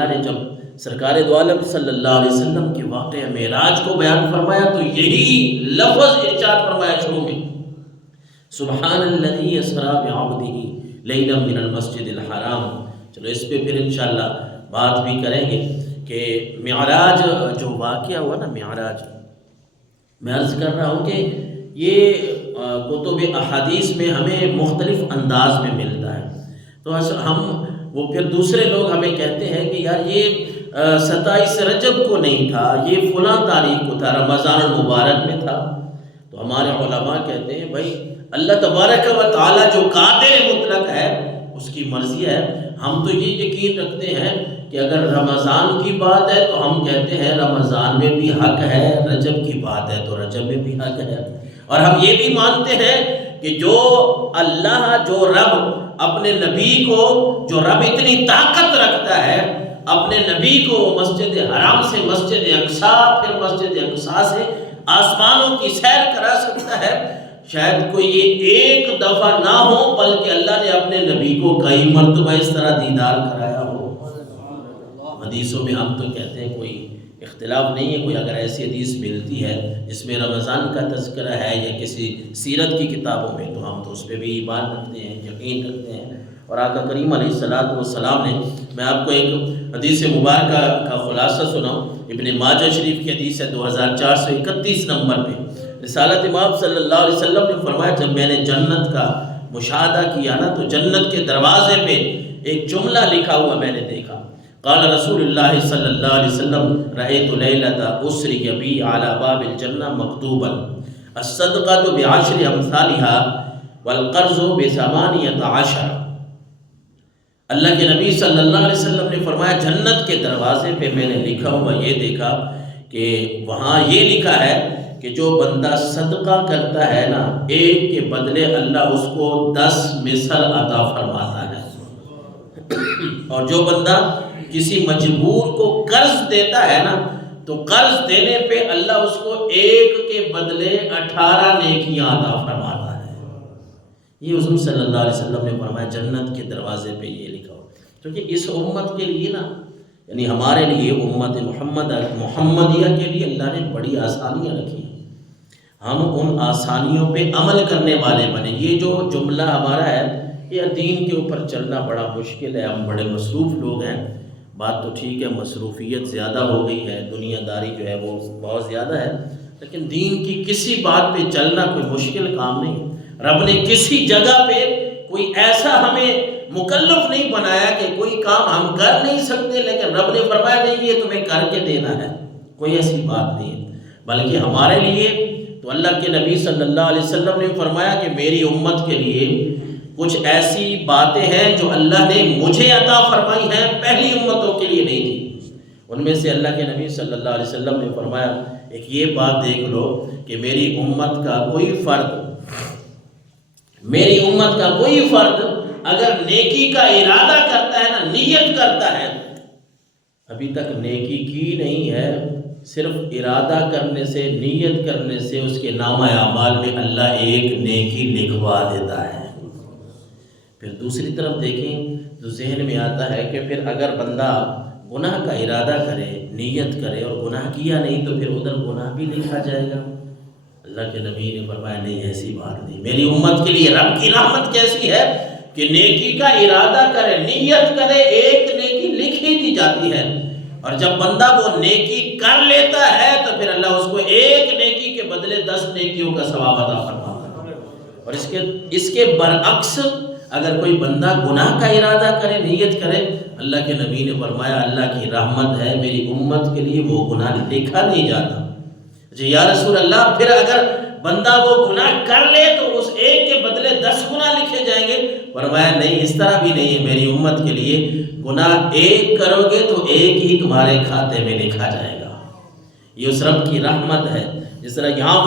تعالیٰ نے جب سرکار دو عالم صلی اللہ علیہ وسلم کے واقعہ معراج کو بیان فرمایا تو یہی لفظ ارشاد فرمایا شروع میں، سبحان الذی اسریٰ بعبدہ لیلا من المسجد الحرام۔ چلو اس پہ پھر انشاءاللہ بات بھی کریں گے کہ معراج جو واقعہ ہوا نا، معراج میں عرض کر رہا ہوں کہ یہ کتب احادیث میں ہمیں مختلف انداز میں ملتا ہے، تو ہم وہ پھر دوسرے لوگ ہمیں کہتے ہیں کہ یار یہ 27 رجب کو نہیں تھا، یہ فلاں تاریخ کو تھا، رمضان المبارک میں تھا۔ تو ہمارے علماء کہتے ہیں بھائی اللہ تبارک و تعالیٰ جو قادر مطلق ہے اس کی مرضی ہے، ہم تو یہ یقین رکھتے ہیں کہ اگر رمضان کی بات ہے تو ہم کہتے ہیں رمضان میں بھی حق ہے، رجب کی بات ہے تو رجب میں بھی حق ہے، اور ہم یہ بھی مانتے ہیں کہ جو اللہ، جو رب اپنے نبی کو، جو رب اتنی طاقت رکھتا ہے اپنے نبی کو مسجد حرام سے مسجد اقصیٰ، پھر مسجد اقصیٰ سے آسمانوں کی سیر کرا سکتا ہے، شاید کوئی یہ ایک دفعہ نہ ہو بلکہ اللہ نے اپنے نبی کو کئی مرتبہ اس طرح دیدار کرایا ہو۔ حدیثوں میں ہم تو کہتے ہیں کوئی اختلاف نہیں ہے، کوئی اگر ایسی حدیث ملتی ہے جس میں رمضان کا تذکرہ ہے یا کسی سیرت کی کتابوں میں تو ہم تو اس پہ بھی ایمان رکھتے ہیں، یقین رکھتے ہیں۔ اور آقا کریم علیہ السلام نے، میں آپ کو ایک حدیث مبارکہ کا خلاصہ سناؤں، ابن ماجہ شریف کی حدیث ہے 2431 نمبر پہ، رسالت امام صلی اللہ علیہ وسلم نے فرمایا جب میں نے جنت کا مشاہدہ کیا نا تو جنت کے دروازے پہ ایک جملہ لکھا ہوا میں نے دیکھا، قال رسول اللہ صلی اللہ علیہ وسلم رأیت لیلۃ اسری بی علی باب الجنہ مکتوبا الصدقۃ بعشر امثالها والقرض ب18۔ اللہ کے نبی صلی اللہ علیہ وسلم نے فرمایا جنت کے دروازے پہ میں نے لکھا ہوا یہ دیکھا کہ وہاں یہ لکھا ہے کہ جو بندہ صدقہ کرتا ہے نا، ایک کے بدلے اللہ اس کو 10 مثل عطا فرماتا ہے، اور جو بندہ کسی مجبور کو قرض دیتا ہے نا تو قرض دینے پہ اللہ اس کو ایک کے بدلے 18 نیکیاں عطا فرماتا ہے۔ یہ حضور صلی اللہ علیہ وسلم نے فرمایا جنت کے دروازے پہ یہ لکھا ہو، کیونکہ اس امت کے لیے نا، یعنی ہمارے لیے امت محمدیہ کے لیے اللہ نے بڑی آسانیاں رکھی ہیں، ہم ان آسانیوں پہ عمل کرنے والے بنے۔ یہ جو جملہ ہمارا ہے یہ دین کے اوپر چلنا بڑا مشکل ہے، ہم بڑے مصروف لوگ ہیں، بات تو ٹھیک ہے مصروفیت زیادہ ہو گئی ہے، دنیا داری جو ہے وہ بہت زیادہ ہے، لیکن دین کی کسی بات پہ چلنا کوئی مشکل کام نہیں ہے۔ رب نے کسی جگہ پہ کوئی ایسا ہمیں مکلف نہیں بنایا کہ کوئی کام ہم کر نہیں سکتے لیکن رب نے فرمایا نہیں یہ تمہیں کر کے دینا ہے، کوئی ایسی بات نہیں ہے، بلکہ ہمارے لیے تو اللہ کے نبی صلی اللہ علیہ وسلم نے فرمایا کہ میری امت کے لیے کچھ ایسی باتیں ہیں جو اللہ نے مجھے عطا فرمائی ہیں، پہلی امتوں کے لیے نہیں تھی۔ ان میں سے اللہ کے نبی صلی اللہ علیہ وسلم نے فرمایا ایک یہ بات دیکھ لو کہ میری امت کا کوئی فرد اگر نیکی کا ارادہ کرتا ہے نا، نیت کرتا ہے، ابھی تک نیکی کی نہیں ہے، صرف ارادہ کرنے سے، نیت کرنے سے اس کے نامہ اعمال میں اللہ ایک نیکی لکھوا دیتا ہے۔ پھر دوسری طرف دیکھیں تو ذہن میں آتا ہے کہ پھر اگر بندہ گناہ کا ارادہ کرے، نیت کرے اور گناہ کیا نہیں تو پھر ادھر گناہ بھی لکھا جائے گا۔ اللہ کے نبی نے فرمایا نہیں ایسی بات نہیں، میری امت کے لیے رب کی رحمت کیسی ہے کہ نیکی کا ارادہ کرے، نیت کرے، ایک نیکی لکھ ہی دی جاتی ہے، اور جب بندہ وہ نیکی کر لیتا ہے تو پھر اللہ اس کو ایک نیکی کے بدلے 10 نیکیوں کا ثواب عطا فرماتا ہے۔ اور اس کے برعکس اگر کوئی بندہ گناہ کا ارادہ کرے، نیت کرے، اللہ کے نبی نے فرمایا اللہ کی رحمت ہے میری امت کے لیے وہ گناہ لکھا نہیں جاتا۔ جی یا رسول اللہ پھر اگر بندہ وہ گناہ کر لے تو اس ایک کے بدلے 10 گناہ لکھے جائیں گے؟ فرمایا نہیں، اس طرح بھی نہیں ہے، میری امت کے لیے گناہ ایک کرو گے تو ایک ہی تمہارے کھاتے میں لکھا جائے گا۔ یہ اس رب کی رحمت ہے، جس طرح یہاں پر